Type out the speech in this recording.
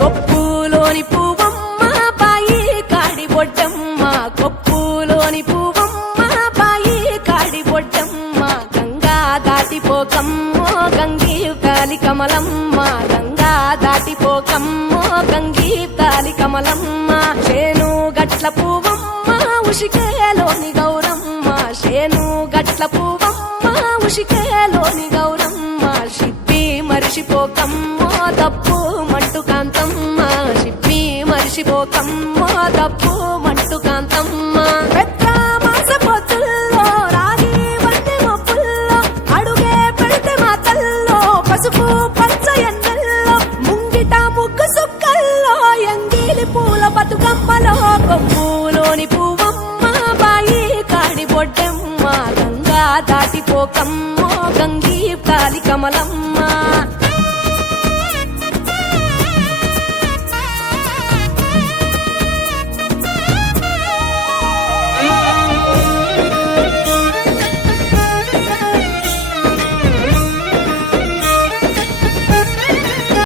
కొప్పులోని పువ్వమ్మ బాయి కాడి బొడ్డమ్మ, కొప్పులోని పువ్వమ్మ బాయి కాడి బొడ్డమ్మ, గంగా దాటిపోకమ్మో గంగీ కాలి కమలమ్మ, గంగా దాటిపోకమ్మో గంగీ కాలి కమలమ్మ, శేను గట్ల పువ్వమ్మ ఉషికేలోని గౌరమ్మ, శేను గట్ల పువ్వమ్మ ఉషికేలోని గౌరమ్మ, సిప్పి మరిసిపోకమ్మో తప్పు మంటు కాంతమ్మ, సిప్పి మరిసిపోకమ్మో తప్పు మంటు కాంతమ్మ, పెద్ద మాస పొత్తుల్లో రాగి వంటి మొప్పుల్లో అడుగే పెడితే మాతల్లో, పసుపు పచ్చ ఎన్నెల్లో ముంగిట ముగ్గు సుక్కల్లో, ఎంగిలి పూల బతుకమ్మలో కొప్పులోని పువ్వమ్మ బాయి కాడి బొడ్డమ్మ, గంగా దాటిపోకమ్మ